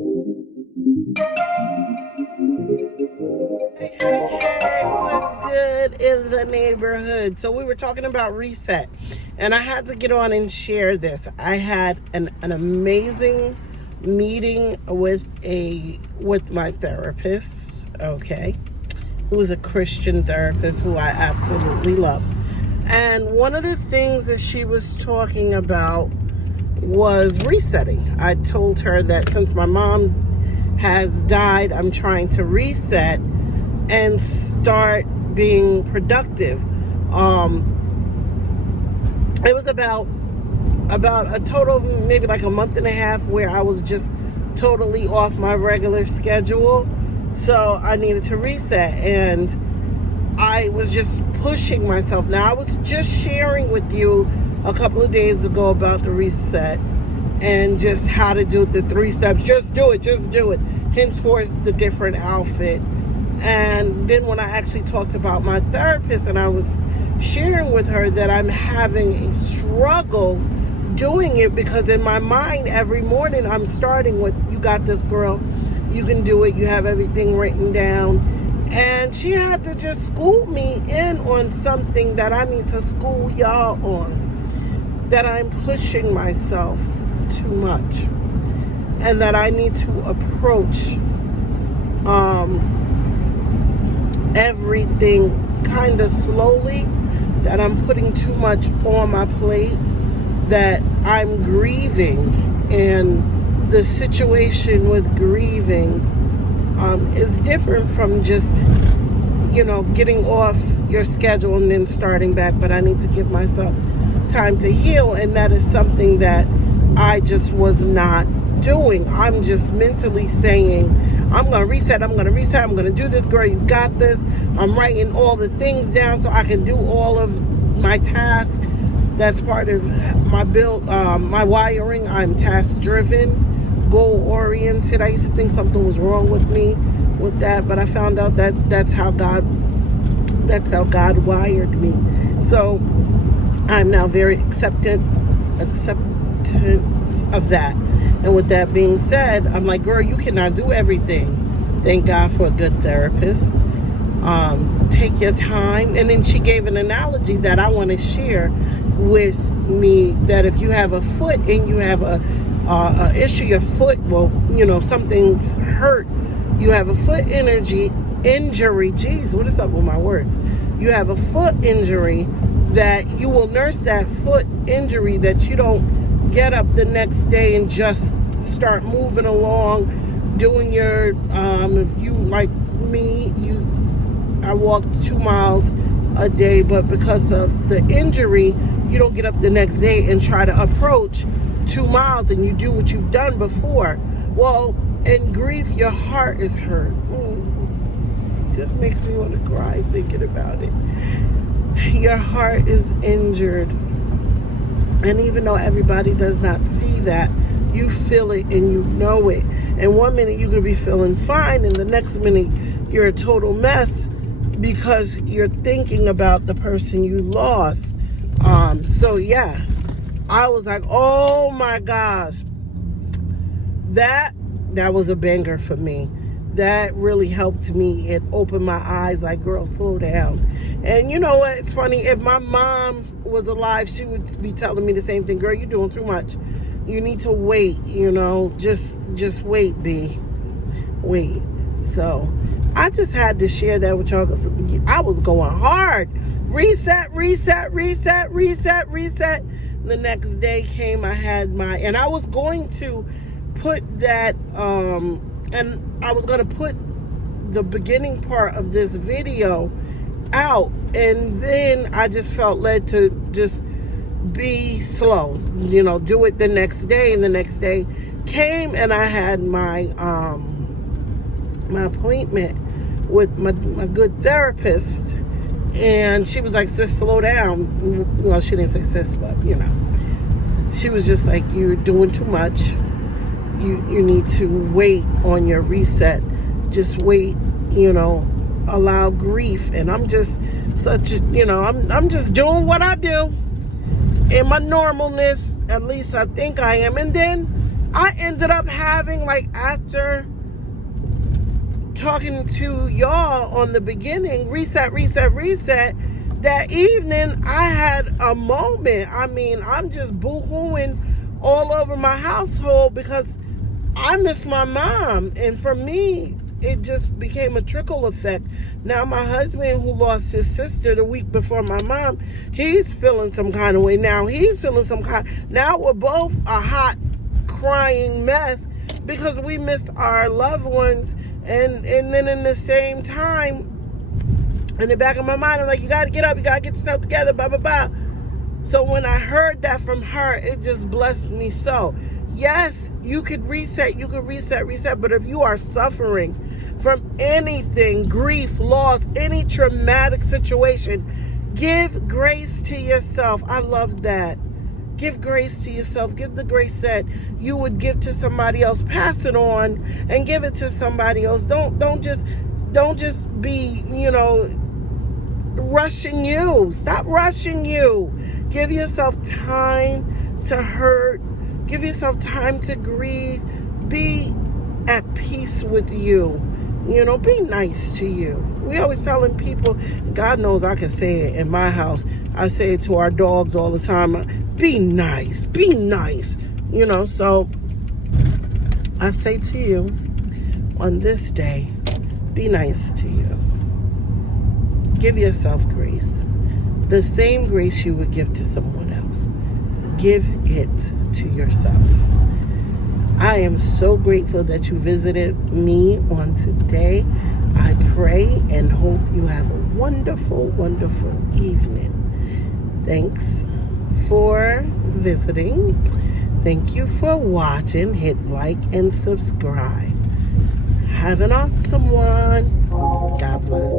Hey, what's good in the neighborhood? So we were talking about reset, and I had to get on and share this. I had an amazing meeting with my therapist, okay, who is a Christian therapist who I absolutely love. And one of the things that she was talking about was resetting. I told her that since my mom has died, I'm trying to reset and start being productive. It was about a total of maybe like a month and a half where I was just totally off my regular schedule. So I needed to reset, and I was just pushing myself. Now, I was just sharing with you a couple of days ago about the reset and just how to do the 3 steps. Just do it. Henceforth, the different outfit. And then when I actually talked about my therapist, and I was sharing with her that I'm having a struggle doing it, because in my mind every morning I'm starting with, you got this, girl, you can do it, you have everything written down. And she had to just school me in on something that I need to school y'all on, that I'm pushing myself too much, and that I need to approach everything kind of slowly, that I'm putting too much on my plate, that I'm grieving. And the situation with grieving is different from just, getting off your schedule and then starting back. But I need to give myself time to heal, and that is something that I just was not doing. I'm just mentally saying, I'm going to reset, I'm going to do this, girl, you got this. I'm writing all the things down so I can do all of my tasks. That's part of my my wiring. I'm task driven, goal oriented. I used to think something was wrong with me with that, but I found out that that's how God wired me. So I'm now very acceptant of that. And with that being said, I'm like, girl, you cannot do everything. Thank God for a good therapist. Take your time. And then she gave an analogy that I want to share with me, that if you have a foot and you have a issue, your foot, something's hurt. You have a foot injury. Geez, what is up with my words? You have a foot injury, that you will nurse that foot injury, that you don't get up the next day and just start moving along, doing your, if you like me, I walk 2 miles a day, but because of the injury, you don't get up the next day and try to approach 2 miles, and you do what you've done before. Well, in grief, your heart is hurt. Just makes me want to cry thinking about it. Your heart is injured. And even though everybody does not see that, you feel it and you know it. And one minute you could be feeling fine, and the next minute you're a total mess because you're thinking about the person you lost. So yeah, I was like, oh my gosh, that was a banger for me. That really helped me. It opened my eyes, like, girl, slow down. And you know what? It's funny. If my mom was alive, she would be telling me the same thing. Girl, you're doing too much. You need to wait, just wait, B. Wait. So I just had to share that with y'all, because I was going hard. Reset. The next day came, and I was going to put that, and I was going to put the beginning part of this video out, and then I just felt led to just be slow, do it the next day. And the next day came, and I had my appointment with my good therapist, and she was like, sis, slow down. Well, she didn't say sis, but she was just like, you're doing too much. You need to wait on your reset. Just wait, allow grief. And I'm just I'm just doing what I do in my normalness. At least I think I am. And then I ended up having, like, after talking to y'all on the beginning, reset, that evening I had a moment. I mean, I'm just boo-hooing all over my household because I miss my mom. And for me, it just became a trickle effect. Now my husband, who lost his sister the week before my mom, he's feeling some kind of way. Now we're both a hot crying mess because we miss our loved ones. And then in the same time, in the back of my mind, I'm like, you got to get up, you got to get yourself together, blah, blah, blah. So when I heard that from her, it just blessed me so. Yes, you could reset, but if you are suffering from anything, grief, loss, any traumatic situation, give grace to yourself. I love that. Give grace to yourself. Give the grace that you would give to somebody else. Pass it on and give it to somebody else. Don't just be, rushing you. Stop rushing you. Give yourself time to hurt. Give yourself time to grieve. Be at peace with you. Be nice to you. We always telling people, God knows I can say it in my house. I say it to our dogs all the time. Be nice. Be nice. So I say to you on this day, be nice to you. Give yourself grace. The same grace you would give to someone else. Give it to yourself. I am so grateful that you visited me on today. I pray and hope you have a wonderful, wonderful evening. Thanks for visiting. Thank you for watching. Hit like and subscribe. Have an awesome one. God bless.